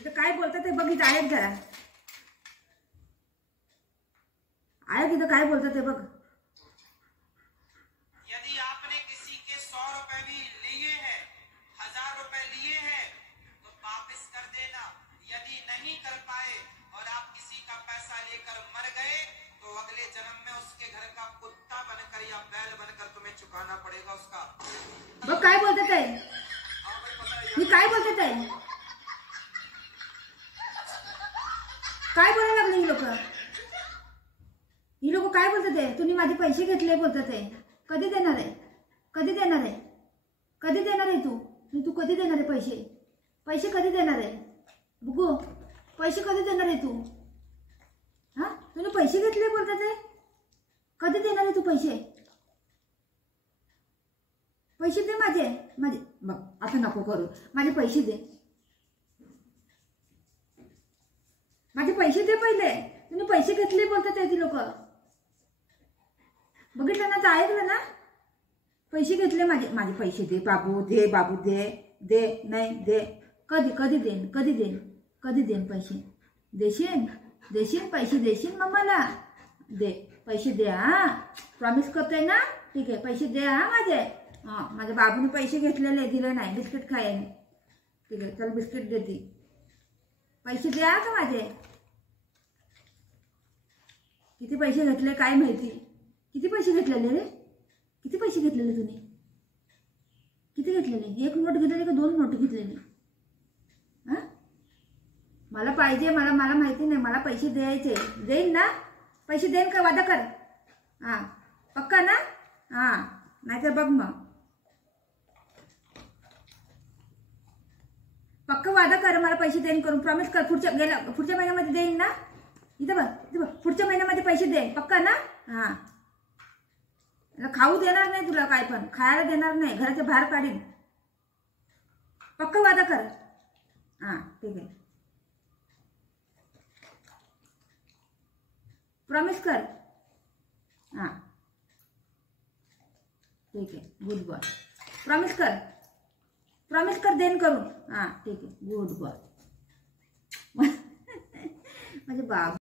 इथं काय बोलतात ते बघ. इथं ऐक जरा, ऐक इथं काय बोलतात ते बघ. यदि आपने किसी के 100 रुपए भी लिए हैं, 1000 रुपए लिए हैं, तो वापस कर देना। यदि नहीं कर पाए और आप किसी का पैसा लेकर मर गए तो अगले जन्म में उसके घर का कुत्ता बनकर या बैल बनकर तुम्हें चुकाना पड़ेगा उसका। बघ काय बोलतात आहे, मी काय बोलतात आहे, काय बोलायला लागले ही लोक काय बोलतात आहे. तुम्ही माझे पैसे घेतले बोलतात आहे. कधी देणार आहे, कधी देणार आहे, कधी देणार आहे तू तू कधी देणार आहे पैसे, पैसे कधी देणार आहे बघू, पैसे कधी देणार आहे तू. हा तुम्ही पैसे घेतले बोलतात आहे, कधी देणार आहे तू पैसे, पैसे दे माझे माझे. बघ आता नको करू, माझे पैसे दे, माझे पैसे दे पहिले. तुम्ही पैसे घेतले बोलतात आहे ती लोक. बघितलं ना, तर ऐकलं ना, पैसे घेतले माझे, माझे पैसे दे बाबू, दे बाबू, दे दे, नाही दे, कधी कधी देईन, कधी देईन, कधी देईन पैसे, देशील देशील पैसे देशील मम्माला, दे पैसे दे. हा प्रॉमिस करतोय ना, ठीक आहे पैसे दे. हा माझे, हा माझ्या बाबूने पैसे घेतलेले, दिले नाही, बिस्किट खायला. ठीक आहे चल बिस्किट देते, पैसे द्या का माझे. किती पैसे घेतले काय माहिती, किती पैसे घेतलेले रे, किती पैसे घेतलेले तुम्ही, किती घेतलेले. एक नोट घेतलेली का 2 नोट घेतलेली. हा मला पाहिजे, मला मला माहिती नाही, मला पैसे द्यायचे. देईन ना पैसे, देईन का वादा कर. हा पक्का ना. हा नाहीतर बघ मग, पक्का वादा कर, मला पैसे देईन करून प्रॉमिस कर. पुढच्या महिन्यामध्ये देईन ना. इथं बघ, इथं बघ, पुढच्या महिन्यामध्ये पैसे दे पक्का ना. हा खाऊ देणार नाही तुला, काय पण खायला देणार नाही, घराच्या बाहेर काढीन. पक्का वादा कर. हा ठीक आहे प्रॉमिस कर. हा ठीक आहे गुड बॉय, प्रॉमिस कर, प्रॉमिस कर देन करून. हा ठीक आहे गुड बॉय. माझे बाप